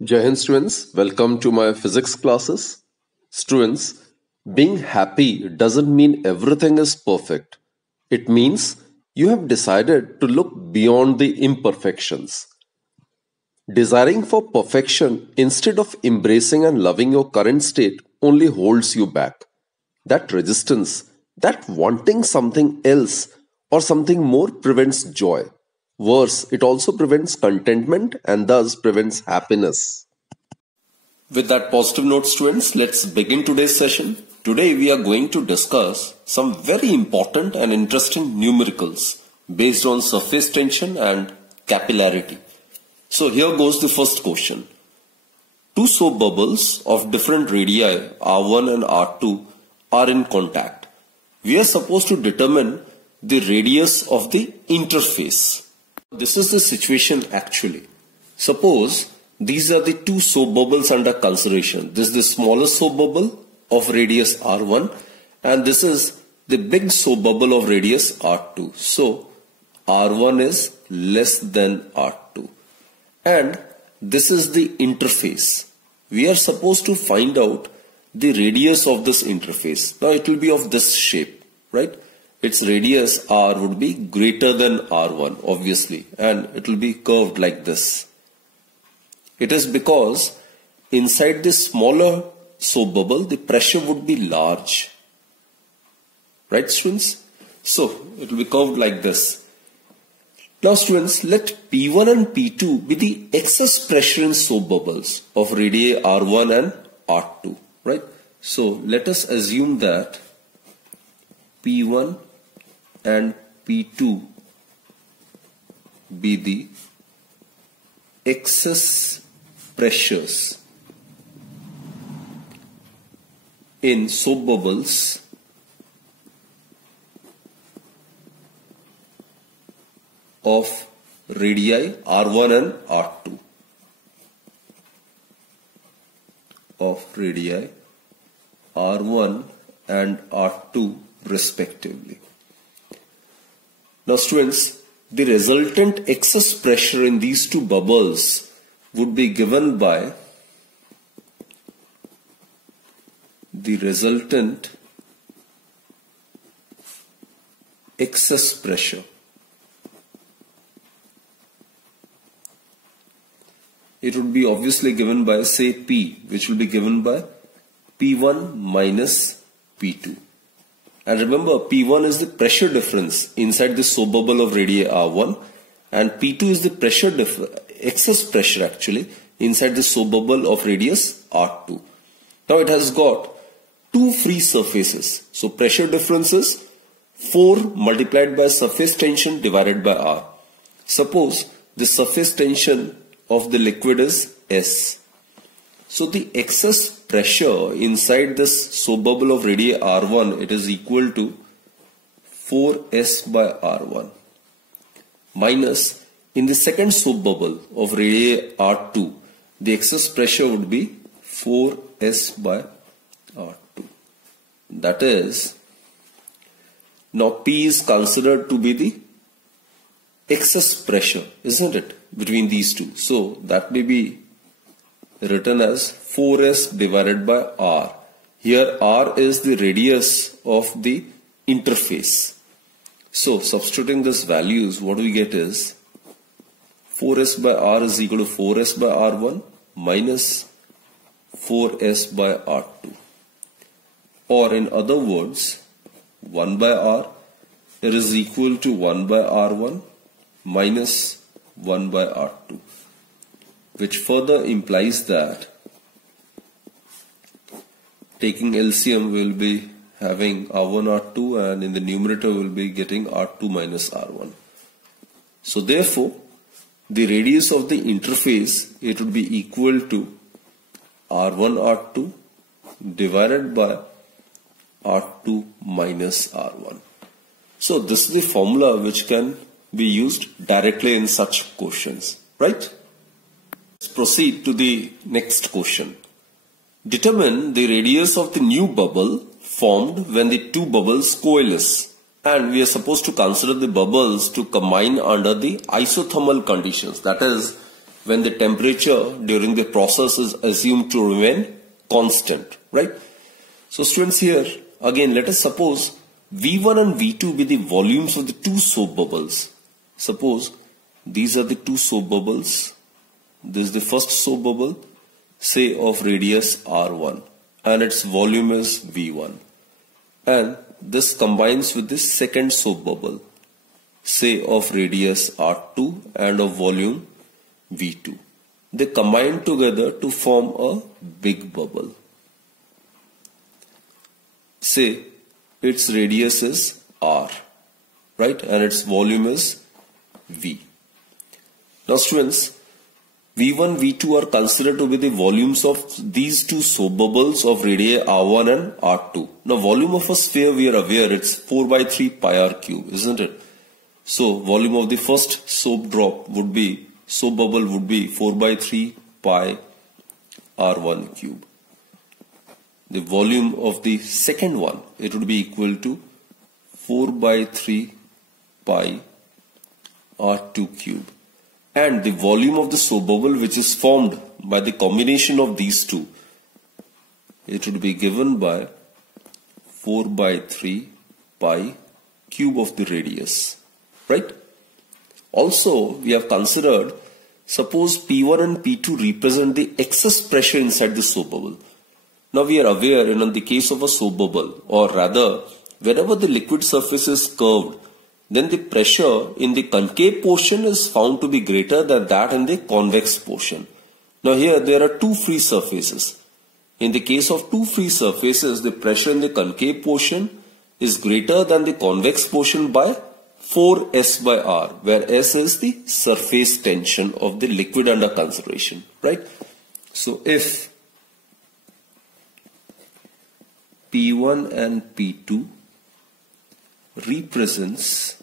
Jai Hind students, welcome to my physics classes. Students, being happy doesn't mean everything is perfect. It means you have decided to look beyond the imperfections. Desiring for perfection instead of embracing and loving your current state only holds you back. That resistance, that wanting something else or something more prevents joy. Worse, it also prevents contentment and thus prevents happiness. With that positive note, students, let's begin today's session. Today we are going to discuss some very important and interesting numericals based on surface tension and capillarity. So here goes the first question. Two soap bubbles of different radii R1 and R2 are in contact. We are supposed to determine the radius of the interface. This is the situation actually. Suppose these are the two soap bubbles under consideration. This is the smallest soap bubble of radius R1 and this is the big soap bubble of radius R2. So R1 is less than R2 and this is the interface. We are supposed to find out the radius of this interface. Now it will be of this shape, right? Its radius R would be greater than R1 obviously and it will be curved like this. It is because inside this smaller soap bubble, the pressure would be large. Right, students? So, it will be curved like this. Now, students, let P1 and P2 be the excess pressure in soap bubbles of radii R1 and R2. Right? So, let us assume that P1 and P2 be the excess pressures in soap bubbles of radii R1 and R2 of radii R1 and R2 respectively. Now students, the resultant excess pressure in these two bubbles would be given by the resultant excess pressure. It would be obviously given by say P, which will be given by P1 minus P2. And remember, P1 is the pressure difference inside the soap bubble of radii R1 and P2 is the pressure excess pressure actually inside the soap bubble of radius R2. Now it has got two free surfaces. So pressure difference is 4 multiplied by surface tension divided by R. Suppose the surface tension of the liquid is S. So the excess pressure inside this soap bubble of radii R1, it is equal to 4S by R1 minus in the second soap bubble of radii R2, the excess pressure would be 4S by R2. That is, now P is considered to be the excess pressure, isn't it, between these two. So that may be written as 4S divided by R. Here R is the radius of the interface. So substituting these values, what we get is 4S by R is equal to 4S by R1 minus 4S by R2. Or in other words, 1 by R it is equal to 1 by R1 minus 1 by R2. Which further implies that taking LCM we will be having R1, R2 and in the numerator we will be getting R2 minus R1. So therefore, the radius of the interface, it would be equal to R1, R2 divided by R2 minus R1. So this is the formula which can be used directly in such questions, right? Let's proceed to the next question. Determine the radius of the new bubble formed when the two bubbles coalesce. And we are supposed to consider the bubbles to combine under the isothermal conditions. That is, when the temperature during the process is assumed to remain constant, right? So students, here again let us suppose V1 and V2 be the volumes of the two soap bubbles. Suppose these are the two soap bubbles. This is the first soap bubble, say of radius R1, and its volume is V1. And this combines with the second soap bubble, say of radius R2 and of volume V2. They combine together to form a big bubble. Say its radius is R, right? And its volume is V. Now students, V1, V2 are considered to be the volumes of these two soap bubbles of radii R1 and R2. Now volume of a sphere, we are aware it's 4 by 3 pi r cube, isn't it? So volume of the first soap bubble would be 4 by 3 pi r1 cube. The volume of the second one, it would be equal to 4 by 3 pi r2 cube. And the volume of the soap bubble, which is formed by the combination of these two, it would be given by 4 by 3 pi cube of the radius, right? Also, we have considered, suppose P1 and P2 represent the excess pressure inside the soap bubble. Now we are aware in the case of a soap bubble, or rather, whenever the liquid surface is curved, then the pressure in the concave portion is found to be greater than that in the convex portion. Now here there are two free surfaces. In the case of two free surfaces, the pressure in the concave portion is greater than the convex portion by 4S by R, where S is the surface tension of the liquid under consideration, right? So if P1 and P2 represents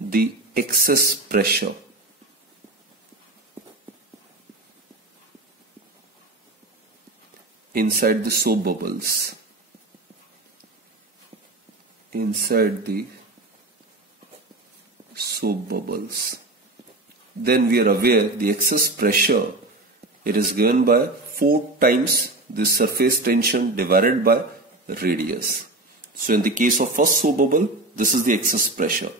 the excess pressure inside the soap bubbles, then we are aware the excess pressure, it is given by 4 times the surface tension divided by radius. So in the case of first soap bubble, this is the excess pressure.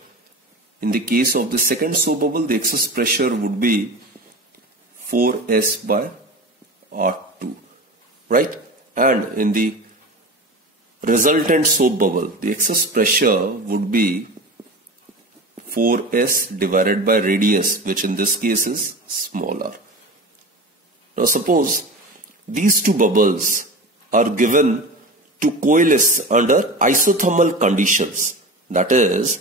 In the case of the second soap bubble, the excess pressure would be 4S by R2, right? And in the resultant soap bubble, the excess pressure would be 4S divided by radius, which in this case is smaller. Now suppose these two bubbles are given to coalesce under isothermal conditions, that is,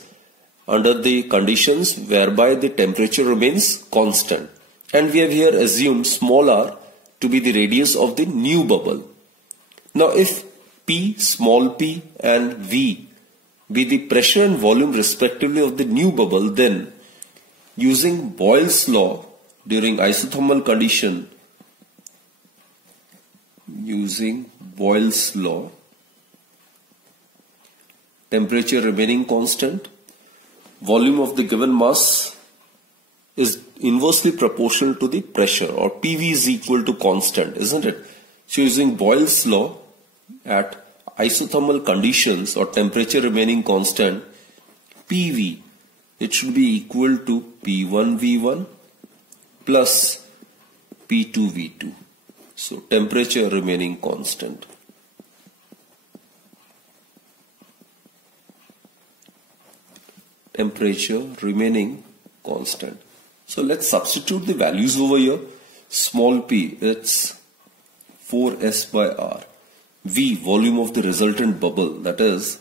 under the conditions whereby the temperature remains constant, and we have here assumed small r to be the radius of the new bubble. Now if P, small p and V be the pressure and volume respectively of the new bubble, then using Boyle's law during isothermal condition, temperature remaining constant, volume of the given mass is inversely proportional to the pressure, or PV is equal to constant, isn't it? So using Boyle's law at isothermal conditions or temperature remaining constant, PV, it should be equal to P1V1 plus P2V2. So temperature remaining constant. Temperature remaining constant. So let's substitute the values over here. Small p, it's 4S by R. V, volume of the resultant bubble, that is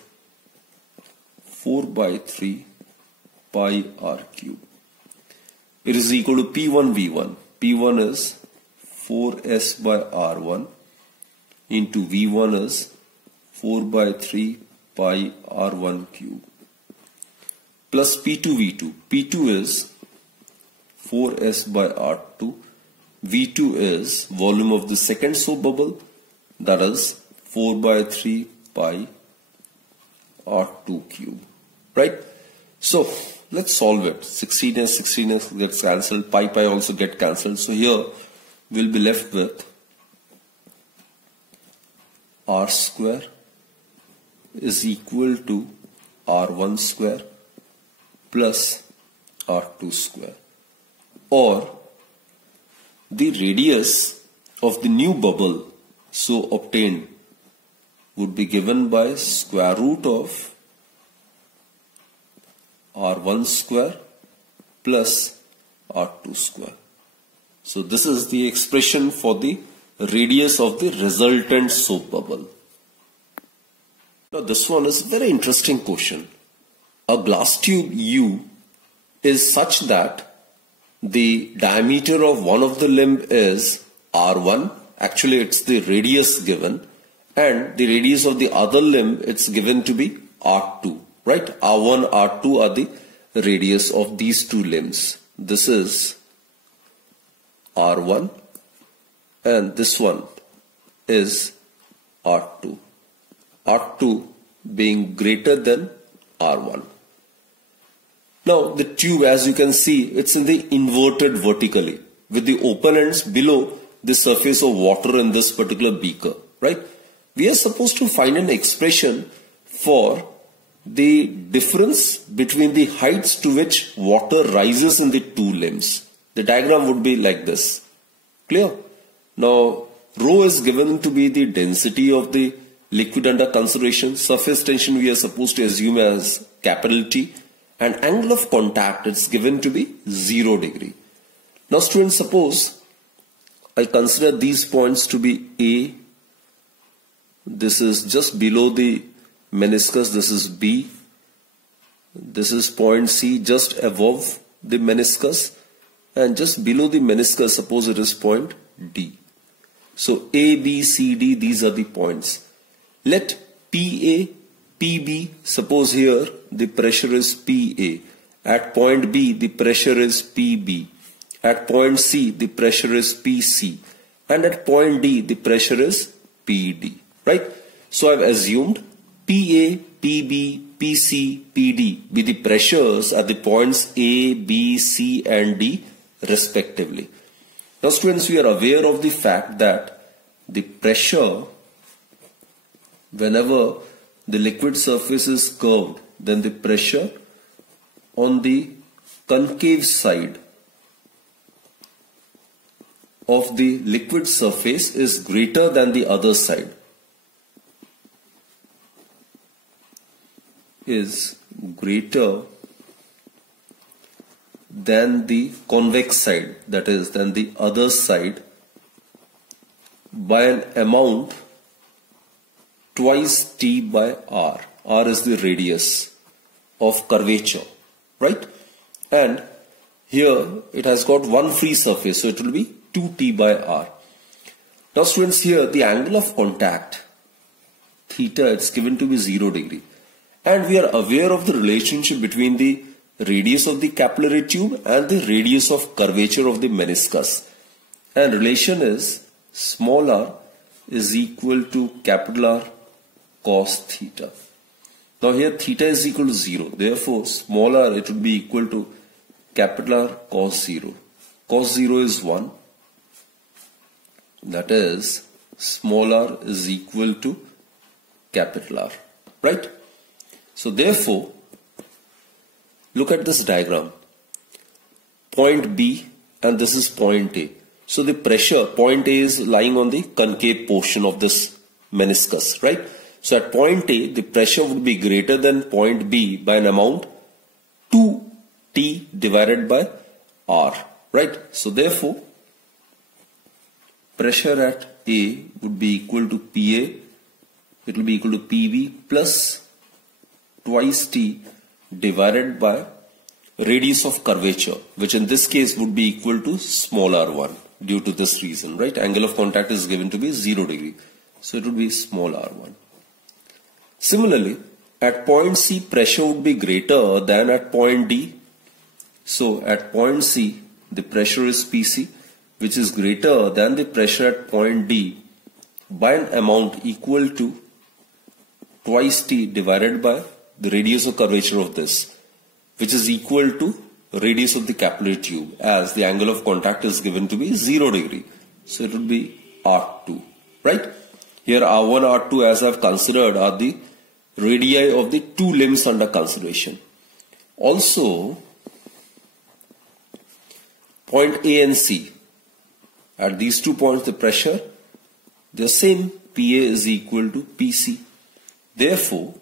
4 by 3 pi R cube. It is equal to P1V1. P1 is 4S by R1 into V1 is 4 by 3 pi R1 cube plus P2V2. P2 is 4S by R2. V2 is volume of the second soap bubble, that is 4 by 3 pi R2 cube, right? So let's solve it. 16 gets cancelled, pi also get cancelled. So here we'll be left with r square is equal to r1 square plus r2 square, or the radius of the new bubble so obtained would be given by square root of r1 square plus r2 square. So this is the expression for the radius of the resultant soap bubble. Now this one is a very interesting question. A glass tube U is such that the diameter of one of the limb is R1, actually it's the radius given, and the radius of the other limb it's given to be R2, right? R1, R2 are the radius of these two limbs. This is R1 and this one is R2. R2 being greater than R1. Now the tube, as you can see, it's in the inverted vertically with the open ends below the surface of water in this particular beaker, right? We are supposed to find an expression for the difference between the heights to which water rises in the two limbs. The diagram would be like this. Clear? Now rho is given to be the density of the liquid under consideration. Surface tension we are supposed to assume as capital T, and angle of contact is given to be 0 degree. Now students, suppose I consider these points to be A, this is just below the meniscus, this is B, this is point C just above the meniscus, and just below the meniscus suppose it is point D. So A, B, C, D, these are the points. Let PA, PB, suppose here the pressure is PA. At point B the pressure is PB. At point C the pressure is PC. And at point D the pressure is PD. Right? So I've assumed PA, PB, PC, PD be the pressures at the points A, B, C and D respectively. Now students, we are aware of the fact that the pressure, whenever the liquid surface is curved, then the pressure on the concave side of the liquid surface is greater than the other side. Is greater than the convex side, that is, than the other side, by an amount twice T by R. R is the radius of curvature, right? And here it has got one free surface, so it will be 2T by R. Now students, here the angle of contact, theta, it's given to be 0 degree. And we are aware of the relationship between the radius of the capillary tube and the radius of curvature of the meniscus. And relation is small r is equal to capital R cos theta. Now here theta is equal to 0. Therefore small r, it would be equal to capital R cos 0. Cos 0 is 1. That is small r is equal to capital R. Right? So therefore, look at this diagram. Point B and this is point A. So the pressure, point A is lying on the concave portion of this meniscus, right? So at point A, the pressure would be greater than point B by an amount 2T divided by R, right? So therefore, pressure at A would be equal to PA, it will be equal to PB plus twice T divided by radius of curvature, which in this case would be equal to small r1 due to this reason, right? Angle of contact is given to be 0 degree. So it would be small r1. Similarly, at point C, pressure would be greater than at point D. So at point C, the pressure is PC, which is greater than the pressure at point D by an amount equal to twice T divided by the radius of curvature of this, which is equal to radius of the capillary tube, as the angle of contact is given to be 0 degree. So it would be R2, right? Here R1, R2 as I have considered are the radii of the two limbs under consideration. Also, point A and C, at these 2 points the pressure, the same, PA is equal to PC. Therefore,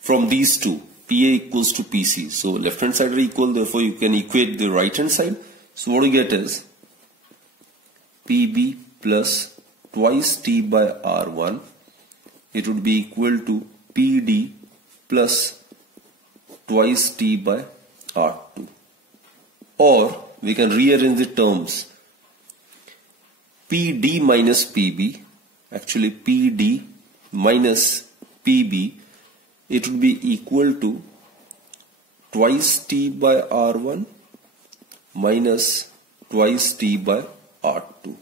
from these two, PA equals to PC. So left hand side are equal, therefore you can equate the right hand side. So what you get is PB plus twice T by R1. It would be equal to PD plus twice T by R2. Or we can rearrange the terms. PD minus PB, actually PD minus PB, it would be equal to twice T by R1 minus twice T by R2.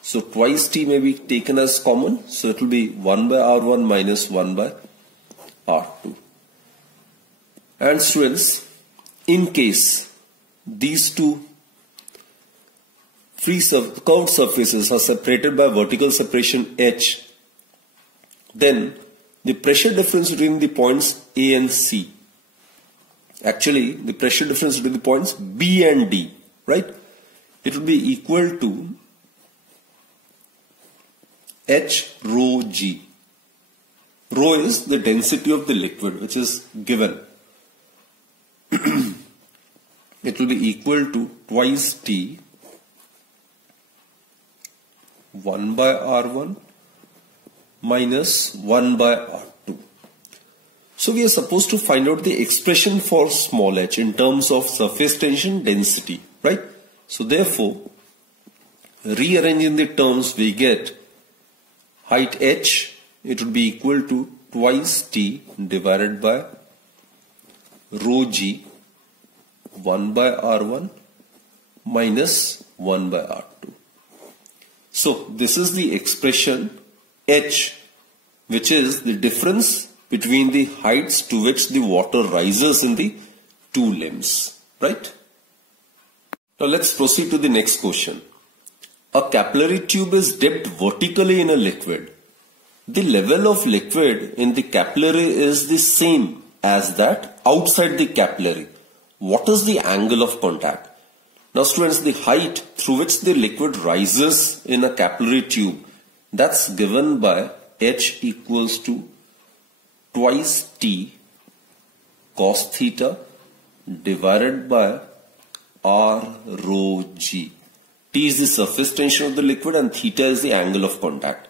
So twice T may be taken as common, so it will be 1 by R1 minus 1 by R2. And students, in case these two curved surfaces are separated by vertical separation H, then the pressure difference between the points A and C, actually the pressure difference between the points B and D, right, it would be equal to H rho G. Rho is the density of the liquid which is given. It will be equal to twice T 1 by R1 minus 1 by R2. So we are supposed to find out the expression for small h in terms of surface tension density, right? So therefore, rearranging the terms, we get height h, it would be equal to twice T divided by rho G 1 by R1 minus 1 by R2. So this is the expression h, which is the difference between the heights to which the water rises in the two limbs, right? Now let's proceed to the next question. A capillary tube is dipped vertically in a liquid. The level of liquid in the capillary is the same as that outside the capillary. What is the angle of contact? Now students, the height through which the liquid rises in a capillary tube, that's given by h equals to twice T cos theta divided by R rho G. T is the surface tension of the liquid and theta is the angle of contact.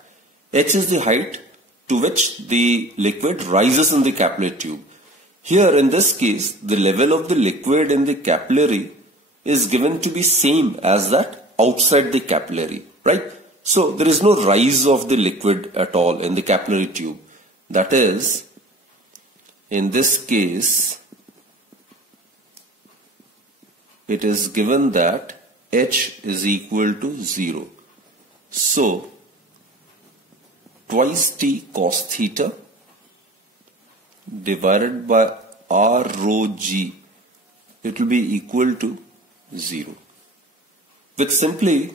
H is the height to which the liquid rises in the capillary tube. Here in this case, the level of the liquid in the capillary is given to be same as that outside the capillary, right? So there is no rise of the liquid at all in the capillary tube. That is, in this case, it is given that h is equal to 0. So twice T cos theta divided by R rho G, it will be equal to 0, which simply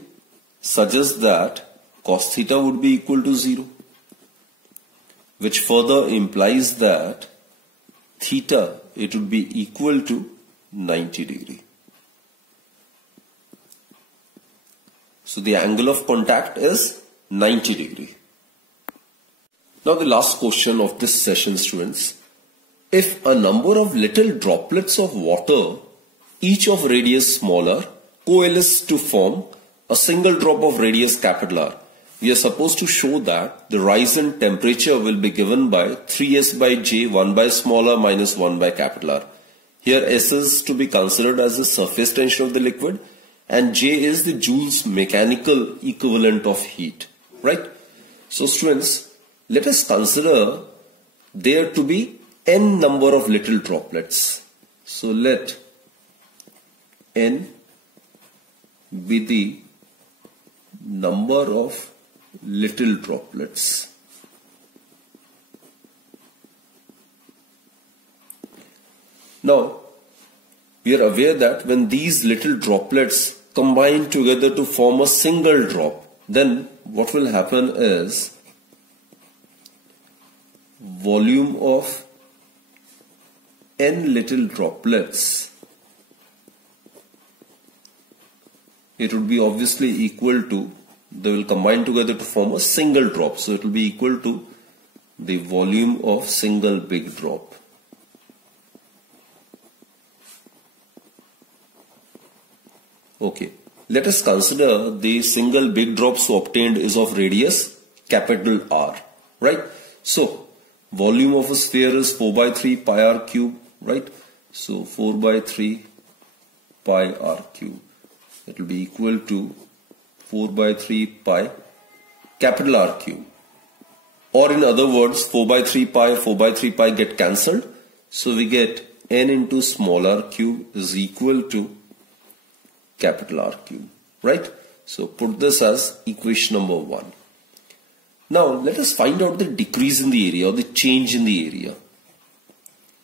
suggests that cos theta would be equal to 0, which further implies that theta, it would be equal to 90 degree. So the angle of contact is 90 degree. Now the last question of this session, students. If a number of little droplets of water, each of radius smaller, coalesce to form a single drop of radius capital R, we are supposed to show that the rise in temperature will be given by 3s by j, 1 by smaller minus 1 by capital R. Here S is to be considered as the surface tension of the liquid and J is the Joule's mechanical equivalent of heat, right? So students, let us consider there to be n number of little droplets. So let n be the number of little droplets. Now, we are aware that when these little droplets combine together to form a single drop, then what will happen is volume of n little droplets, it would be obviously equal to, they will combine together to form a single drop. So it will be equal to the volume of single big drop. Okay, let us consider the single big drop so obtained is of radius capital R, right? So volume of a sphere is 4 by 3 pi r cube, right? So 4 by 3 pi r cube. It will be equal to 4 by 3 pi capital R cube. Or in other words, 4 by 3 pi get cancelled. So we get n into small r cube is equal to capital R cube, right? So put this as equation number 1. Now let us find out the decrease in the area or the change in the area.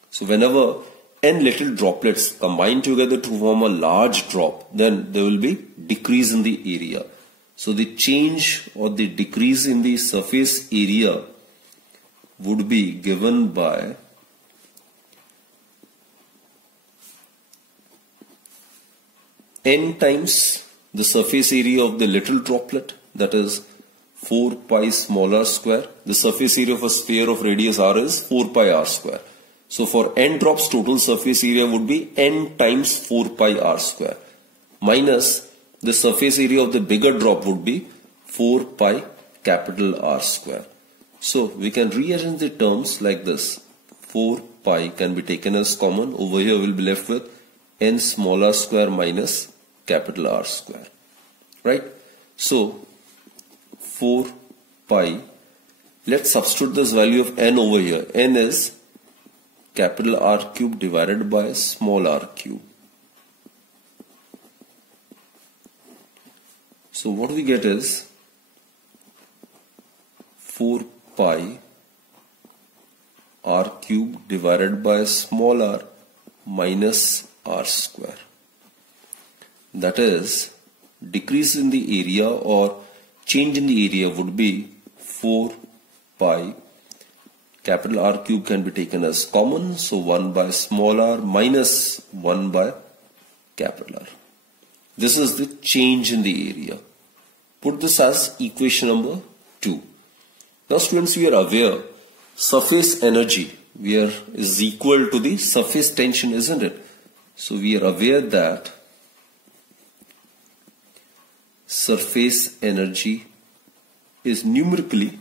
So whenever n little droplets combine together to form a large drop, then there will be decrease in the area. So the change or the decrease in the surface area would be given by n times the surface area of the little droplet, that is 4 pi small r square. The surface area of a sphere of radius r is 4 pi r square. So for n drops, total surface area would be n times 4 pi r square minus the surface area of the bigger drop would be 4 pi capital R square. So we can rearrange the terms like this. 4 pi can be taken as common. Over here we will be left with n small r square minus capital R square, right? So 4 pi, let's substitute this value of n over here. N is capital R cube divided by small r cube. So what we get is 4 pi r cube divided by small r minus r square. That is, decrease in the area or change in the area would be 4 pi. Capital R cube can be taken as common, so 1 by small r minus 1 by capital R. This is the change in the area. Put this as equation number 2. Now students, we are aware surface energy is equal to the surface tension, isn't it? So we are aware that surface energy is numerically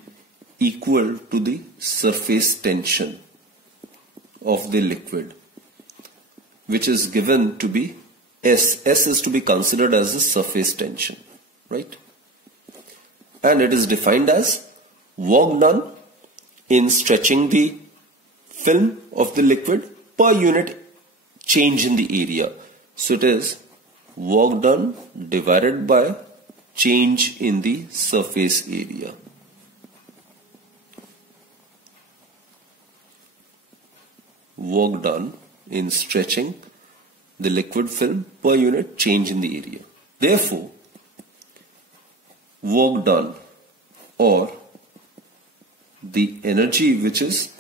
equal to the surface tension of the liquid, which is given to be S. S is to be considered as the surface tension, right? And it is defined as work done in stretching the film of the liquid per unit change in the area. So it is work done divided by change in the surface area. Work done in stretching the liquid film per unit change in the area. Therefore, work done or the energy which is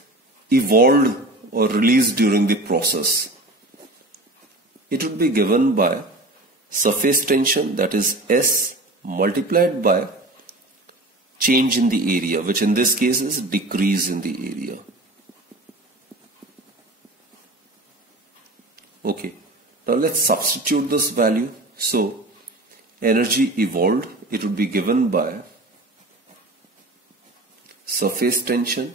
evolved or released during the process, it would be given by surface tension, that is S, multiplied by change in the area, which in this case is decrease in the area. Okay, now let's substitute this value. So energy evolved, it would be given by surface tension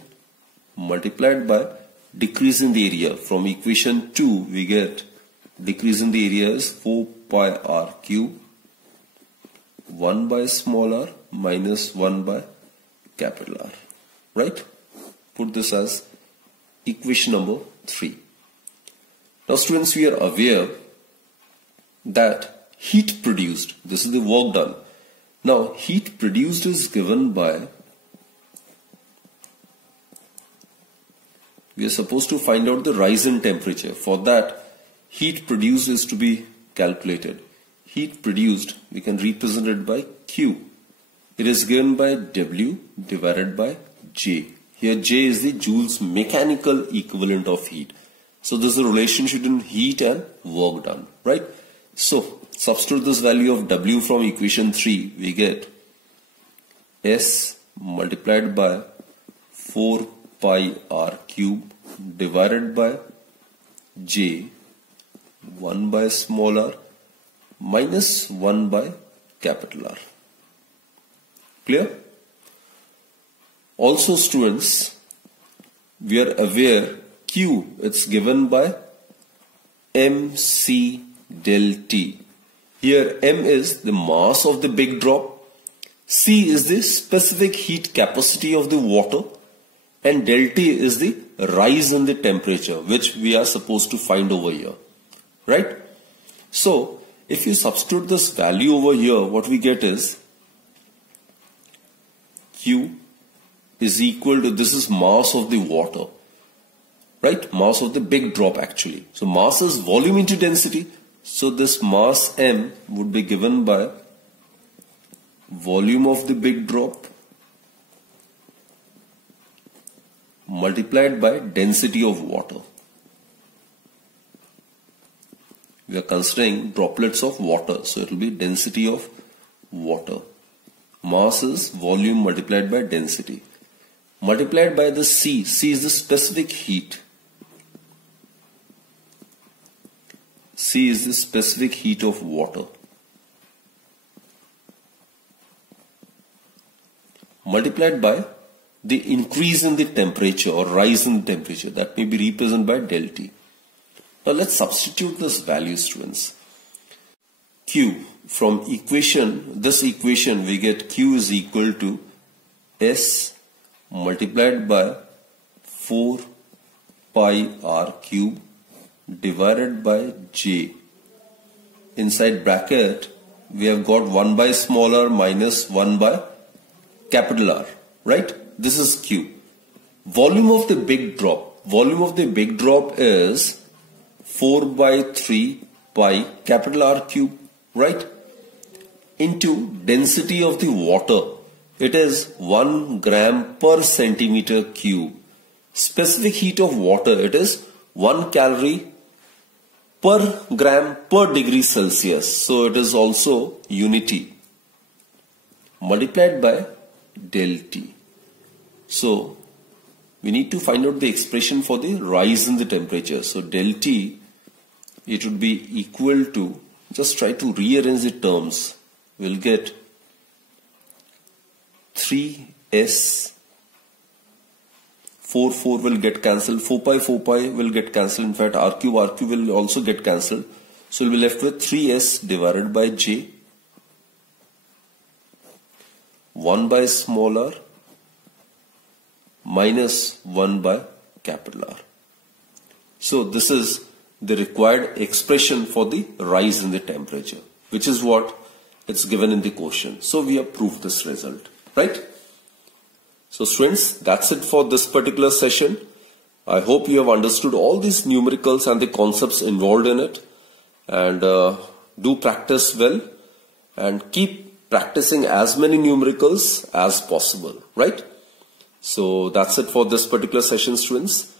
multiplied by decrease in the area. From equation 2 we get decrease in the area is 4 pi r cube 1 by small r minus 1 by capital R, right? Put this as equation number 3. Now students, we are aware that heat produced, this is the work done. Now heat produced is given by we are supposed to find out the rise in temperature. For that, heat produced is to be calculated. Heat produced, we can represent it by Q. It is given by W divided by J. Here J is the Joule's mechanical equivalent of heat. So this is the relationship between heat and work done, right? So substitute this value of W from equation 3, we get S multiplied by 4 pi R cube divided by J 1 by small r minus 1 by capital R. Clear? Also students, we are aware Q, it's given by mc del T. Here m is the mass of the big drop, C is the specific heat capacity of the water, and del T is the rise in the temperature which we are supposed to find over here, right? So if you substitute this value over here, what we get is Q is equal to, this is mass of the water, right? Mass of the big drop actually. So mass is volume into density. So this mass M would be given by volume of the big drop multiplied by density of water. We are considering droplets of water, so it will be density of water. Mass is volume multiplied by density. Multiplied by the C. C is the specific heat. C is the specific heat of water. Multiplied by the increase in the temperature or rise in the temperature, that may be represented by del T. Now let's substitute this value, students. Q, from this equation we get Q is equal to S multiplied by 4 pi R cube divided by J. Inside bracket we have got 1 by small r minus 1 by capital R, right? This is Q. Volume of the big drop. Volume of the big drop is 4 by 3 pi capital R cube, right? Into density of the water. It is 1 gram per centimeter cube. Specific heat of water, it is 1 calorie per gram per degree Celsius. So it is also unity. Multiplied by del T. So we need to find out the expression for the rise in the temperature. So del T, it would be equal to, just try to rearrange the terms. We'll get 3S, 4 will get cancelled, 4 pi will get cancelled. In fact, R cube will also get cancelled. So we'll be left with 3S divided by J, 1 by small r minus 1 by capital R. So this is the required expression for the rise in the temperature, which is what it's given in the question. So we have proved this result, right? So students, that's it for this particular session. I hope you have understood all these numericals and the concepts involved in it, and do practice well and keep practicing as many numericals as possible, right? So that's it for this particular session, students.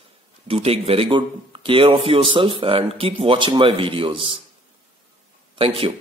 Do take very good care of yourself and keep watching my videos. Thank you.